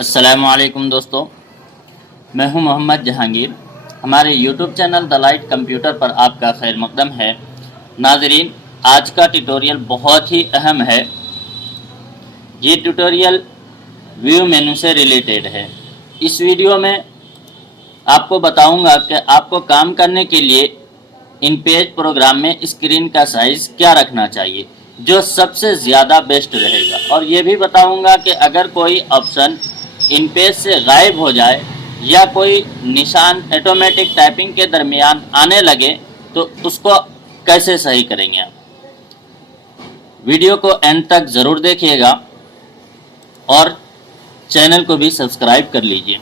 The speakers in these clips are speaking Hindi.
अस्सलामु अलैकुम दोस्तों, मैं हूं मोहम्मद जहांगीर। हमारे YouTube channel the light computer पर आपका खैर मकदम है। नाज़रीन, आज का ट्यूटोरियल बहुत ही अहम है। ये ट्यूटोरियल व्यू मेनू से रिलेटेड है। इस वीडियो में आपको बताऊंगा कि आपको काम करने के लिए इन पेज प्रोग्राम में स्क्रीन का साइज़ क्या रखना चाहिए जो सबसे ज़्यादा बेस्ट रहेगा, और ये भी बताऊंगा कि अगर कोई ऑप्शन इन पेज से गायब हो जाए या कोई निशान ऑटोमेटिक टाइपिंग के दरमियान आने लगे तो उसको कैसे सही करेंगे आप। वीडियो को एंड तक ज़रूर देखिएगा और चैनल को भी सब्सक्राइब कर लीजिए।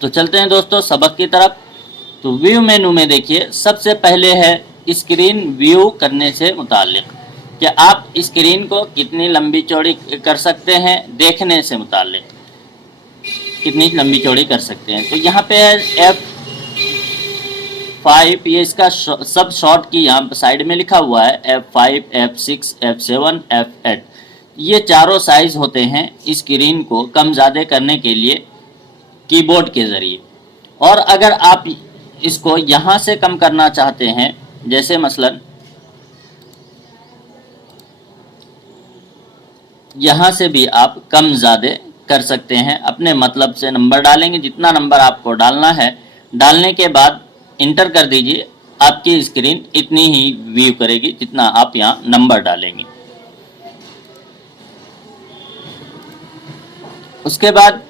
तो चलते हैं दोस्तों सबक की तरफ। तो व्यू मेनू में देखिए, सबसे पहले है स्क्रीन व्यू करने से मुताल्लिक कि आप स्क्रीन को कितनी लंबी चौड़ी कर सकते हैं, देखने से मुताल्लिक कितनी लंबी चौड़ी कर सकते हैं। तो यहाँ पे है F5, ये इसका सब शॉर्ट की यहाँ साइड में लिखा हुआ है F5, F6, F7, F8। ये चारों साइज होते हैं स्क्रीन को कम ज़्यादा करने के लिए कीबोर्ड के ज़रिए। और अगर आप इसको यहाँ से कम करना चाहते हैं, जैसे मसलन यहाँ से भी आप कम ज़्यादा कर सकते हैं। अपने मतलब से नंबर डालेंगे, जितना नंबर आपको डालना है, डालने के बाद इंटर कर दीजिए। आपकी स्क्रीन इतनी ही व्यू करेगी जितना आप यहाँ नंबर डालेंगे। उसके बाद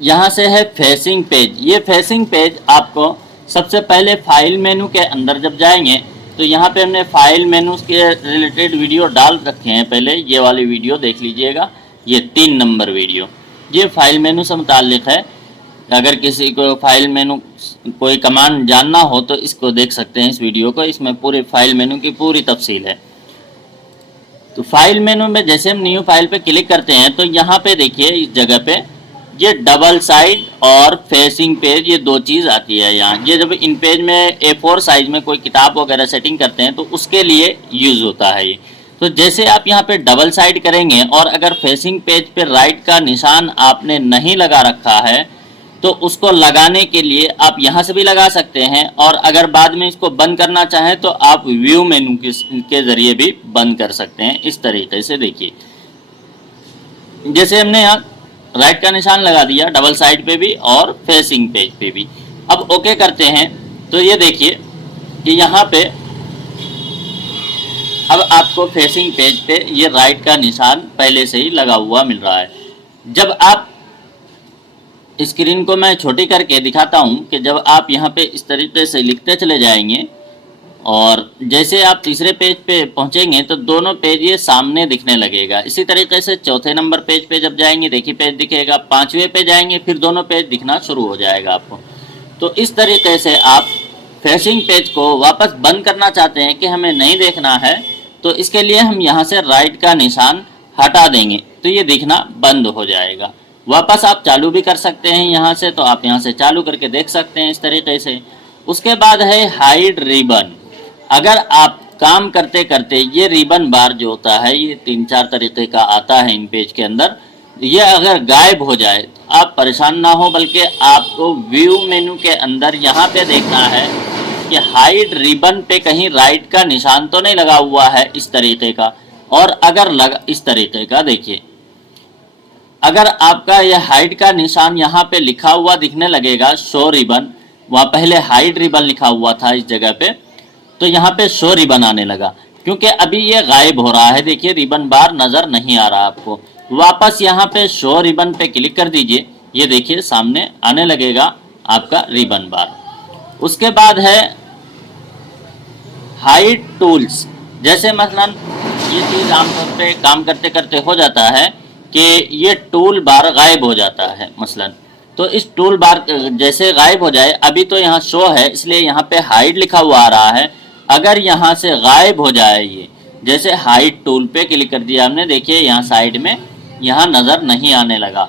यहाँ से है फेसिंग पेज। ये फेसिंग पेज आपको सबसे पहले फाइल मेनू के अंदर जब जाएंगे तो यहाँ पे हमने फाइल मेनू के रिलेटेड वीडियो डाल रखे हैं। पहले ये वाली वीडियो देख लीजिएगा, ये 3 नंबर वीडियो, ये फाइल मेनू से मुताल्लिक है। अगर किसी को फाइल मेनू कोई कमांड जानना हो तो इसको देख सकते हैं, इस वीडियो को। इसमें पूरे फाइल मेनू की पूरी तफसील है। तो फाइल मेनू में जैसे हम न्यू फाइल पे क्लिक करते हैं तो यहाँ पे देखिए, इस जगह पे ये डबल साइड और फेसिंग पेज, ये 2 चीज़ आती है यहाँ। ये जब इन पेज में A4 साइज में कोई किताब वगैरह सेटिंग करते हैं तो उसके लिए यूज़ होता है ये। तो जैसे आप यहाँ पे डबल साइड करेंगे और अगर फेसिंग पेज पे राइट का निशान आपने नहीं लगा रखा है तो उसको लगाने के लिए आप यहाँ से भी लगा सकते हैं, और अगर बाद में इसको बंद करना चाहें तो आप व्यू मेनू के ज़रिए भी बंद कर सकते हैं। इस तरीके से देखिए, जैसे हमने यहाँ राइट का निशान लगा दिया डबल साइड पे भी और फेसिंग पेज पे भी। अब ओके करते हैं तो ये देखिए कि यहाँ पे अब आपको फेसिंग पेज पे ये राइट का निशान पहले से ही लगा हुआ मिल रहा है। जब आप स्क्रीन को मैं छोटी करके दिखाता हूँ कि जब आप यहाँ पे इस तरीके से लिखते चले जाएंगे और जैसे आप तीसरे पेज पे पहुँचेंगे तो दोनों पेज ये सामने दिखने लगेगा। इसी तरीके से चौथे नंबर पेज पे जब जाएंगे देखिए पेज दिखेगा, 5वें पे जाएंगे फिर दोनों पेज दिखना शुरू हो जाएगा आपको। तो इस तरीके से आप फेसिंग पेज को वापस बंद करना चाहते हैं कि हमें नहीं देखना है, तो इसके लिए हम यहाँ से राइट का निशान हटा देंगे तो ये दिखना बंद हो जाएगा। वापस आप चालू भी कर सकते हैं यहाँ से, तो आप यहाँ से चालू करके देख सकते हैं इस तरीके से। उसके बाद है हाइड रिबन। अगर आप काम करते करते ये रिबन बार जो होता है, ये 3-4 तरीके का आता है इन पेज के अंदर, ये अगर गायब हो जाए तो आप परेशान ना हो, बल्कि आपको व्यू मेनू के अंदर यहाँ पे देखना है कि हाइड रिबन पे कहीं राइट का निशान तो नहीं लगा हुआ है इस तरीके का। और अगर लगा इस तरीके का, देखिए अगर आपका यह हाइड का निशान यहाँ पे लिखा हुआ दिखने लगेगा शो रिबन, वहाँ पहले हाइड रिबन लिखा हुआ था इस जगह पे, तो यहाँ पे शो रिबन आने लगा क्योंकि अभी ये गायब हो रहा है। देखिए रिबन बार नज़र नहीं आ रहा आपको। वापस यहाँ पे शो रिबन पे क्लिक कर दीजिए, ये देखिए सामने आने लगेगा आपका रिबन बार। उसके बाद है हाइड टूल्स। जैसे मसलन ये चीज़ आमतौर पे काम करते करते हो जाता है कि ये टूल बार गायब हो जाता है मसलन, तो इस टूल बार जैसे गायब हो जाए, अभी तो यहाँ शो है इसलिए यहाँ पे हाइड लिखा हुआ आ रहा है। अगर यहाँ से गायब हो जाए ये, जैसे हाइड टूल पे क्लिक कर दिया हमने, देखिए यहाँ साइड में यहाँ नज़र नहीं आने लगा।